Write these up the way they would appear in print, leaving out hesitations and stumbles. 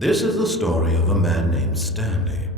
This is the story of a man named Stanley.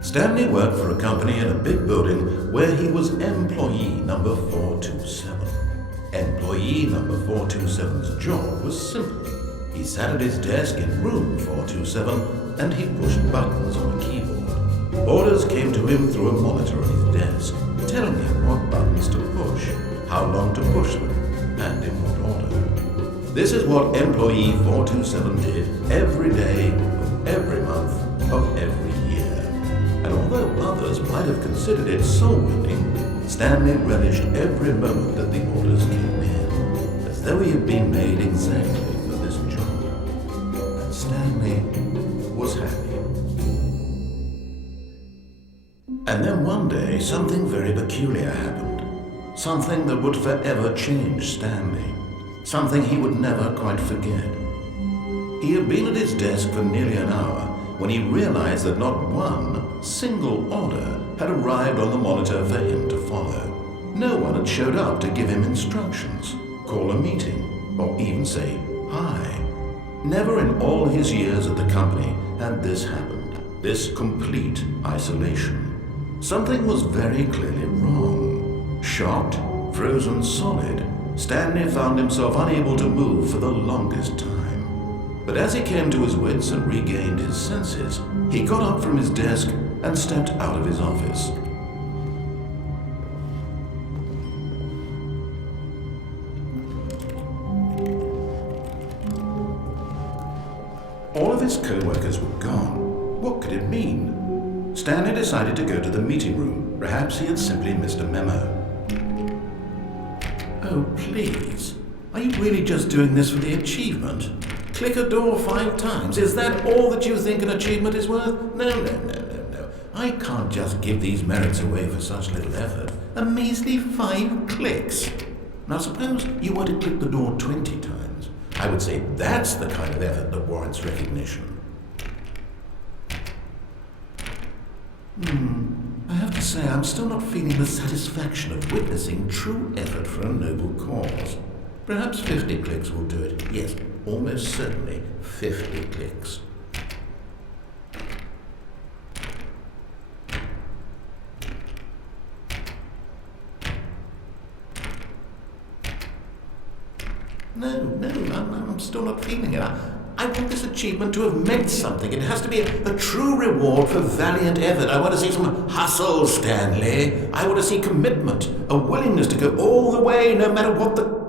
Stanley worked for a company in a big building where he was employee number 427. Employee number 427's job was simple. He sat at his desk in room 427 and he pushed buttons on a keyboard. Orders came to him through a monitor on his desk, telling him what buttons to push, how long to push them, and in what order. This is what employee 427 did every day of every month of every year. And although others might have considered it soul-winning, Stanley relished every moment that the orders came in, as though he had been made exactly for this job. And Stanley was happy. And then one day, something very peculiar happened. Something that would forever change Stanley. Something he would never quite forget. He had been at his desk for nearly an hour when he realized that not one single order had arrived on the monitor for him to follow. No one had showed up to give him instructions, call a meeting, or even say hi. Never in all his years at the company had this happened, this complete isolation. Something was very clearly wrong. Shocked, frozen solid, Stanley found himself unable to move for the longest time. But as he came to his wits and regained his senses, he got up from his desk and stepped out of his office. All of his co-workers were gone. What could it mean? Stanley decided to go to the meeting room. Perhaps he had simply missed a memo. Oh, please. Are you really just doing this for the achievement? Click a door 5 times. Is that all that you think an achievement is worth? No. I can't just give these merits away for such little effort. A measly 5 clicks. Now suppose you were to click the door 20 times. I would say that's the kind of effort that warrants recognition. I have to say I'm still not feeling the satisfaction of witnessing true effort for a noble cause. Perhaps 50 clicks will do it. Yes, almost certainly 50 clicks. No, I'm still not feeling it. I want this achievement to have meant something. It has to be a true reward for valiant effort. I want to see some hustle, Stanley. I want to see commitment, a willingness to go all the way, no matter what the...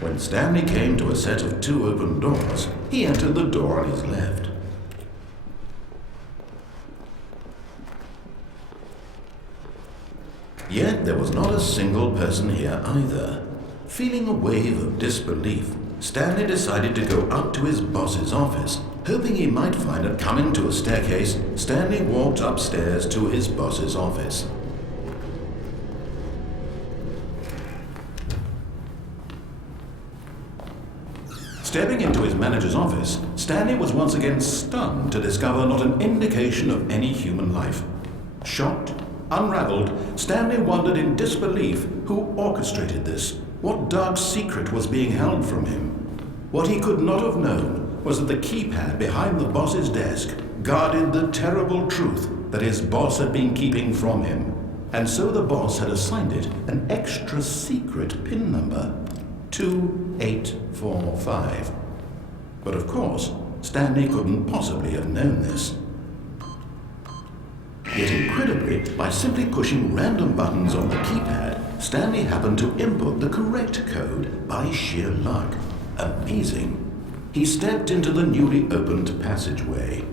When Stanley came to a set of 2 open doors, he entered the door on his left. Yet there was not a single person here either. Feeling a wave of disbelief, Stanley decided to go up to his boss's office. Hoping he might find it coming to a staircase, Stanley walked upstairs to his boss's office. Stepping into his manager's office, Stanley was once again stunned to discover not an indication of any human life. Shocked, unraveled, Stanley wondered in disbelief who orchestrated this, what dark secret was being held from him. What he could not have known was that the keypad behind the boss's desk guarded the terrible truth that his boss had been keeping from him, and so the boss had assigned it an extra secret PIN number, 2845. But of course, Stanley couldn't possibly have known this. Yet incredibly, by simply pushing random buttons on the keypad, Stanley happened to input the correct code by sheer luck. Amazing. He stepped into the newly opened passageway.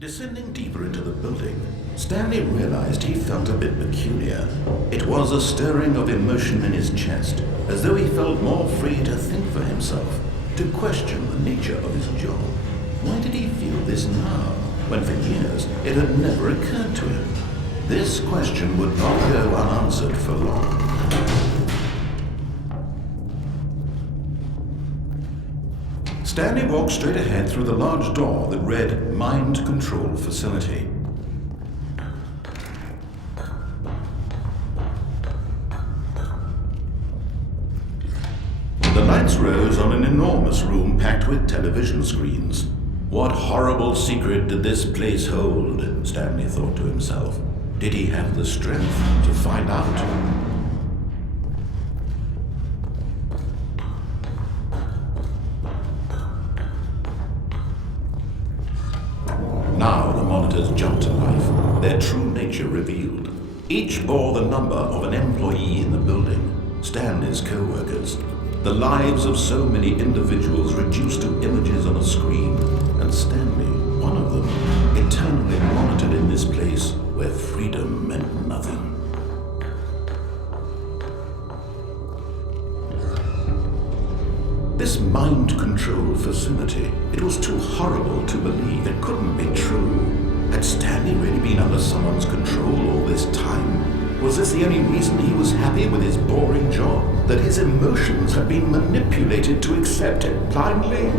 Descending deeper into the building, Stanley realized he felt a bit peculiar. It was a stirring of emotion in his chest, as though he felt more free to think for himself, to question the nature of his job. Why did he feel this now, when for years it had never occurred to him? This question would not go unanswered for long. Stanley walked straight ahead through the large door that read Mind Control Facility. The lights rose on an enormous room packed with television screens. What horrible secret did this place hold? Stanley thought to himself. Did he have the strength to find out? Now the monitors jumped to life, their true nature revealed. Each bore the number of an employee in the building, Stanley's co-workers. The lives of so many individuals reduced to images on a screen, and Stanley, one of them, eternally monitored in this place where freedom meant nothing. This mind control facility, it was too horrible to believe. It couldn't be true. Had Stanley really been under someone's control all this time? Was this the only reason he was happy with his boring job? That his emotions had been manipulated to accept it blindly?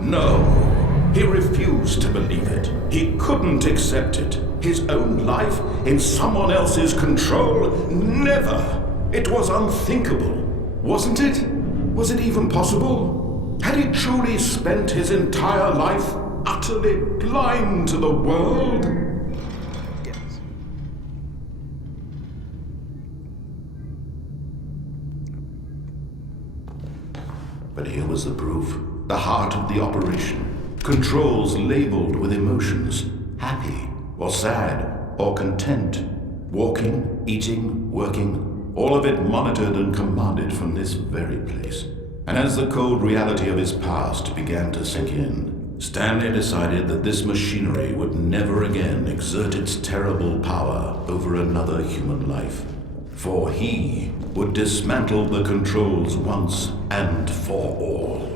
No. He refused to believe it. He couldn't accept it. His own life in someone else's control? Never! It was unthinkable. Wasn't it? Was it even possible? Had he truly spent his entire life utterly blind to the world? Yes. But here was the proof. The heart of the operation. Controls labeled with emotions, happy or sad or content, walking, eating, working, all of it monitored and commanded from this very place. And as the cold reality of his past began to sink in, Stanley decided that this machinery would never again exert its terrible power over another human life. For he would dismantle the controls once and for all.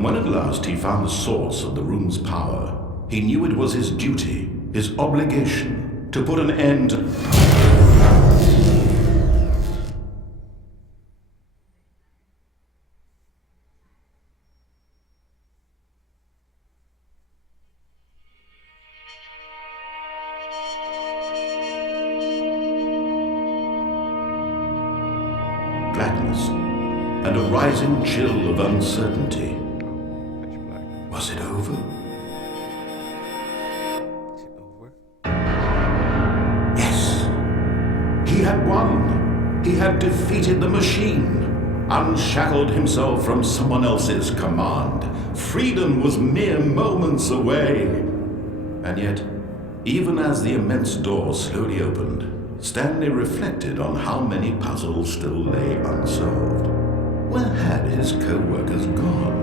And when at last he found the source of the room's power, he knew it was his duty, his obligation, to put an end to... gladness and a rising chill of uncertainty. Was it over? Yes. He had won. He had defeated the machine, unshackled himself from someone else's command. Freedom was mere moments away. And yet, even as the immense door slowly opened, Stanley reflected on how many puzzles still lay unsolved. Where had his co-workers gone?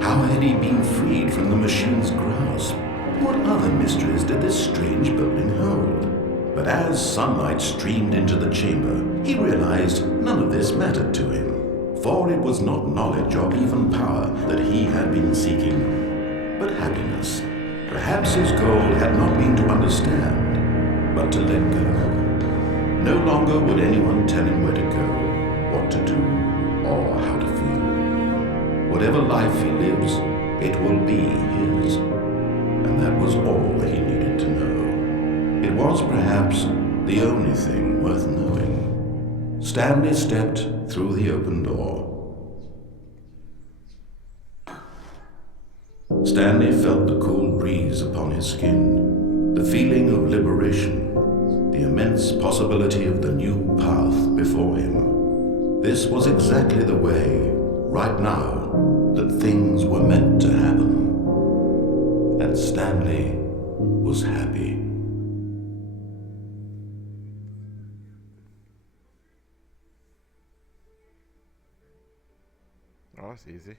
How had he been freed from the machine's grasp? What other mysteries did this strange building hold? But as sunlight streamed into the chamber, he realized none of this mattered to him, for it was not knowledge or even power that he had been seeking, but happiness. Perhaps his goal had not been to understand, but to let go. No longer would anyone tell him where to go, what to do, or how to feel. Whatever life he lives, it will be his. And that was all he needed to know. It was perhaps the only thing worth knowing. Stanley stepped through the open door. Stanley felt the cool breeze upon his skin, the feeling of liberation, the immense possibility of the new path before him. This was exactly the way, right now, that things were meant to happen. And Stanley was happy. Oh, that's easy.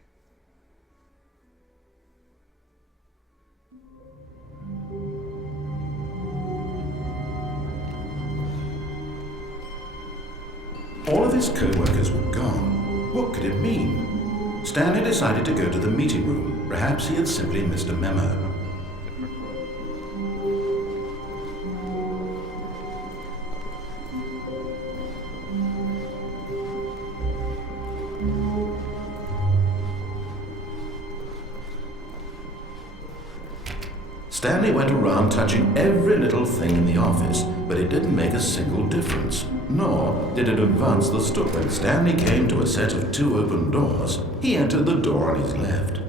All of his co-workers were gone. What could it mean? Stanley decided to go to the meeting room. Perhaps he had simply missed a memo. Stanley went around touching every little thing in the office, but it didn't make a single difference, nor did it advance the story. When Stanley came to a set of 2 open doors, he entered the door on his left.